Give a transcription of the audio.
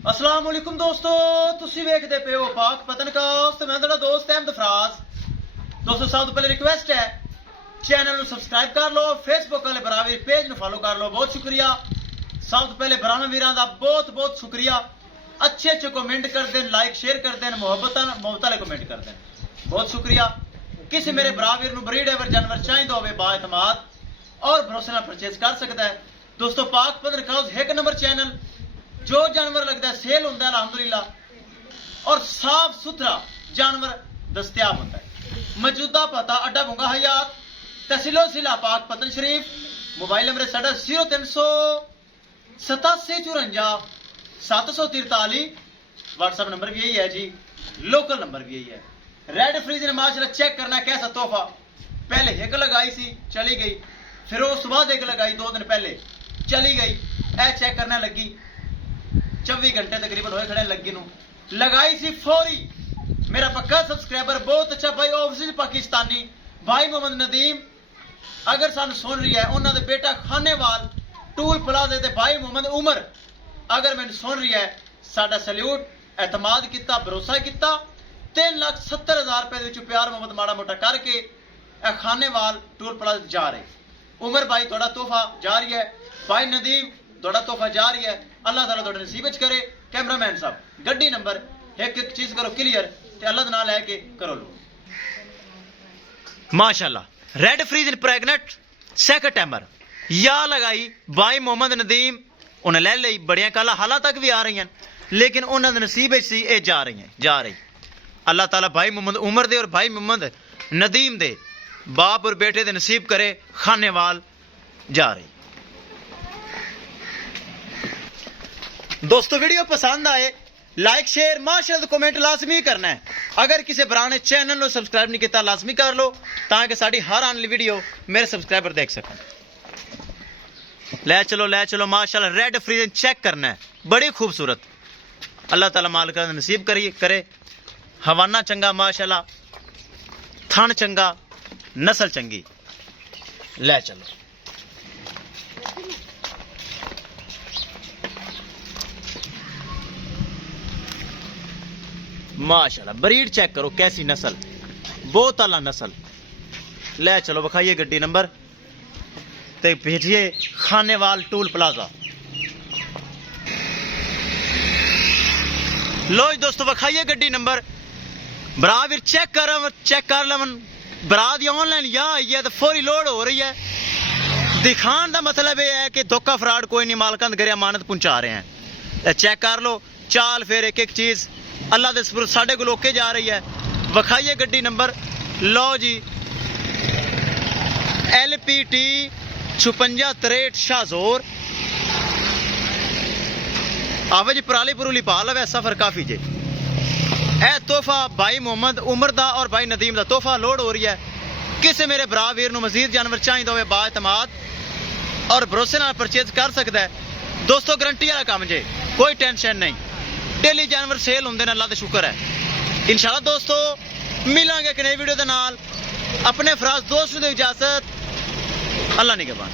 अस्सलाम वालेकुम दोस्तों, तुसी वेखदे पे हो पाक पतनकास्ट। मैं तेरा दोस्त अहमद फराज। दोस्तों सब तो पहले रिक्वेस्ट है, चैनल ਨੂੰ सब्सक्राइब कर लो, फेसबुक वाले बरावी पेज ਨੂੰ फॉलो कर लो। बहुत शुक्रिया। सब तो पहले भरावां वीरां दा बहुत बहुत शुक्रिया। अच्छे अच्छे कमेंट कर देन, लाइक शेयर कर देन, मोहब्बत वाले कमेंट कर देन। बहुत शुक्रिया। किसी मेरे भरा वीर ਨੂੰ ब्रीड एवर जानवर चाहिदा होवे बाएतमाद और भरोसे नाल परचेज कर सकता है। दोस्तों पाक पतनकास्ट एक नंबर चैनल, जो जानवर लगता है सेल होता है अल्हम्दुलिल्लाह, और साफ सुथरा जानवर दस्तयाब होता है। मौजूदा पता अड्डा भुंगा हयात, तहसीलो जिला पाक पतन शरीफ। मोबाइल नंबर साढ़ा 0300 87 54 743। व्हाट्सएप नंबर भी यही है जी, लोकल नंबर भी यही है। रेड फ्रीज ने माशाल्लाह चेक करना कैसा तोहफा। पहले एक लगाई सी चली गई, फिर उस बाद एक लगाई 2 दिन पहले चली गई। ए चेक करने लगी 24 घंटे तकरीबन होए खड़े लगी नू। लगाई सी फौरी। मेरा पक्का सब्सक्राइबर, बहुत अच्छा भाई ओवरसीज पाकिस्तानी भाई मोहम्मद नदीम, अगर सानू सुन रही है, उन्होंने बेटा खानेवाल टूल प्लाजे दे भाई मोहम्मद उमर अगर मैंने सुन रही है, साडा सैल्यूट। एतमाद किया, भरोसा किया। 3,70,000 रुपए प्यार मोहम्मद माड़ा मोटा करके खानेवाल टूल प्लाजा जा रहे। उमर भाई थोड़ा तोहफा जा रही है, भाई नदीम थोड़ा तोहफा जा रही है। अल्लाह ताला थोड़े नसीब करे। कैमरामैन साहब गड्डी नंबर एक एक चीज करो क्लियर, ते अल्लाह दा नाम लेके करो लो। माशाल्लाह red freeze in pregnant second timer या लगाई भाई मोहम्मद नदीम, उन्हें ले ली। बड़ियां कल हाल तक भी आ रही हैं, लेकिन उन्होंने नसीब सी ये जा रही। अल्लाह ताला भाई मोहम्मद उमर दे और भाई मोहम्मद नदीम दे बाप और बेटे दे नसीब करे। खानेवाल जा रही। दोस्तों वीडियो पसंद आए लाइक शेयर माशाल्लाह कमेंट लाजमी करना है। अगर किसी भरा ने चैनल को सब्सक्राइब नहीं किया लाजमी कर लो, ताकि साड़ी हर आने वाली वीडियो मेरे सब्सक्राइबर देख सकन। ले चलो माशाल्लाह रेड फ्रीजन चेक करना है, बड़ी खूबसूरत। अल्लाह ताला मालिक नसीब करे। हवाना चंगा माशाल्लाह, थन चंगा, नस्ल चंगी। ले चलो माशाल्लाह ब्रीड चेक करो कैसी नस्ल, बहुत आला नस्ल। ले चलो बखाइए गड्डी नंबर ते भेजिए खानेवाल टूल प्लाजा। लो दोस्तों बखाइए गड्डी नंबर। बरा फिर चेक कर लवन। बरा दी ऑनलाइन या आई है तो फौरी लोड हो रही है। दिखाने का मतलब यह है कि धोखा फ्रॉड कोई नहीं, मालकां घरे अमानत पहुंचा रहे हैं। चेक कर लो चाल फिर एक एक चीज अल्लाह दे सुपुर्द साडे को लोके जा रही है। वखाइए गड्डी नंबर। लो जी LPT 5663 शाहजोर। आवे जी पराली पुरूली पा लवे, सफर काफी जे। ए तोहफा भाई मोहम्मद उमर दा और भाई नदीम दा तोहफा लोड हो रही है। किसी मेरे भरा वीर नूं मजीद जानवर चाहिदा होवे बाएतमाद और भरोसे नाल परचेज कर सकता है। दोस्तों गारंटी वाला काम जे, कोई टेंशन नहीं। डेली जानवर सेल होंदे ने, अल्लाह दा शुक्र है। इंशाल्लाह दोस्तों मिलांगे एक नई वीडियो दे नाल। अपने फराज दोस्त नूं दे इजाजत। अल्लाह निगहबान।